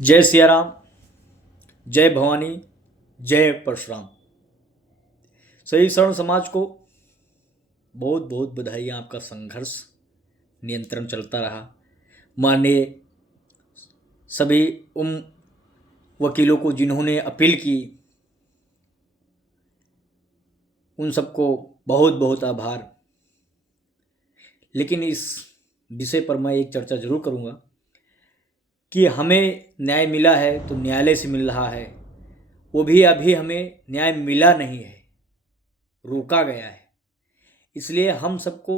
जय सिया राम, जय भवानी, जय परशुराम। सही शरण समाज को बहुत बहुत बधाइयाँ। आपका संघर्ष नियंत्रण चलता रहा। माननीय सभी उन वकीलों को जिन्होंने अपील की, उन सबको बहुत बहुत आभार। लेकिन इस विषय पर मैं एक चर्चा जरूर करूँगा कि हमें न्याय मिला है तो न्यायालय से मिल रहा है, वो भी अभी हमें न्याय मिला नहीं है, रोका गया है। इसलिए हम सबको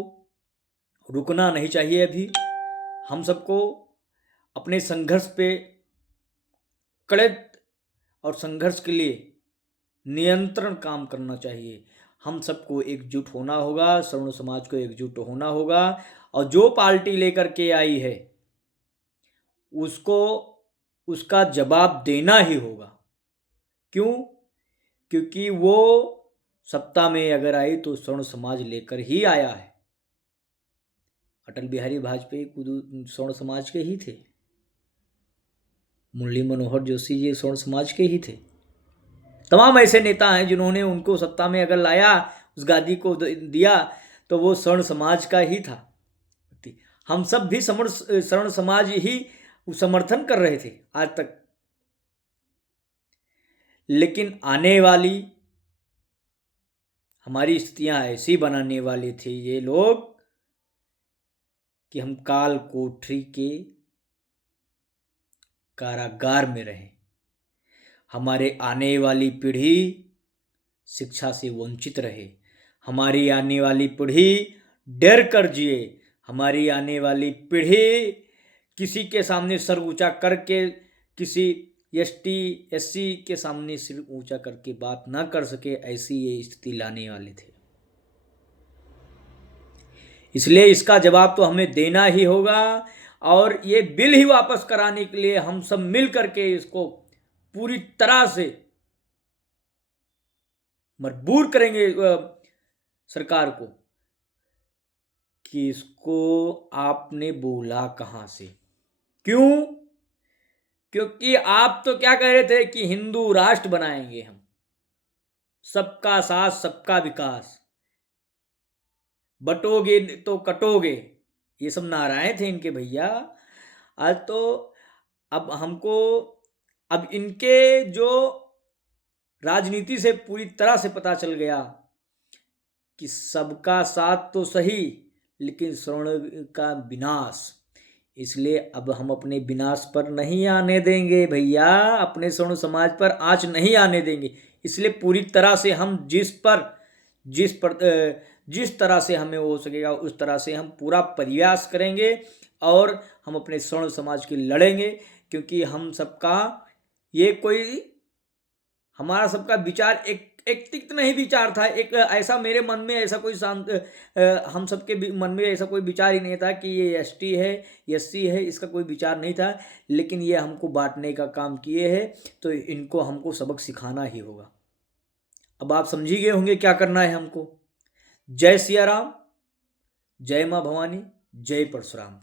रुकना नहीं चाहिए। अभी हम सबको अपने संघर्ष पे कड़े और संघर्ष के लिए नियंत्रण काम करना चाहिए। हम सबको एकजुट होना होगा, सवर्ण समाज को एकजुट होना होगा और जो पार्टी लेकर के आई है उसको उसका जवाब देना ही होगा। क्यों? क्योंकि वो सत्ता में अगर आई तो सवर्ण समाज लेकर ही आया है। अटल बिहारी वाजपेयी खुद सवर्ण समाज के ही थे, मुरली मनोहर जोशी जी सवर्ण समाज के ही थे। तमाम ऐसे नेता हैं जिन्होंने उनको सत्ता में अगर लाया, उस गादी को दिया तो वो सवर्ण समाज का ही था। हम सब भी सवर्ण समाज ही समर्थन कर रहे थे आज तक। लेकिन आने वाली हमारी स्थितियां ऐसी बनाने वाले थे ये लोग कि हम काल कोठरी के कारागार में रहें। हमारे आने वाली पीढ़ी शिक्षा से वंचित रहे, हमारी आने वाली पीढ़ी डर कर जिए, हमारी आने वाली पीढ़ी किसी के सामने सर ऊंचा करके, किसी एसटी एससी के सामने सिर ऊंचा करके बात ना कर सके, ऐसी ये स्थिति लाने वाले थे। इसलिए इसका जवाब तो हमें देना ही होगा और ये बिल ही वापस कराने के लिए हम सब मिल करके इसको पूरी तरह से मजबूर करेंगे सरकार को कि इसको आपने बोला कहां से। क्यों? क्योंकि आप तो क्या कह रहे थे कि हिंदू राष्ट्र बनाएंगे हम, सबका साथ सबका विकास, बटोगे तो कटोगे, ये सब नाराएं थे इनके भैया। आज तो अब हमको अब इनके जो राजनीति से पूरी तरह से पता चल गया कि सबका साथ तो सही लेकिन सवर्ण का विनाश। इसलिए अब हम अपने विनाश पर नहीं आने देंगे भैया, अपने सवर्ण समाज पर आंच नहीं आने देंगे। इसलिए पूरी तरह से हम जिस तरह से हमें हो सकेगा उस तरह से हम पूरा प्रयास करेंगे और हम अपने सवर्ण समाज के लड़ेंगे। क्योंकि हम सबका ये कोई हमारा सबका विचार एक तिक्त नहीं विचार था। एक ऐसा मेरे मन में ऐसा कोई शांत हम सबके मन में ऐसा कोई विचार ही नहीं था कि ये एसटी है एससी है, इसका कोई विचार नहीं था। लेकिन ये हमको बांटने का काम किए हैं तो इनको हमको सबक सिखाना ही होगा। अब आप समझ ही गए होंगे क्या करना है हमको। जय सिया राम, जय माँ भवानी, जय परशुराम।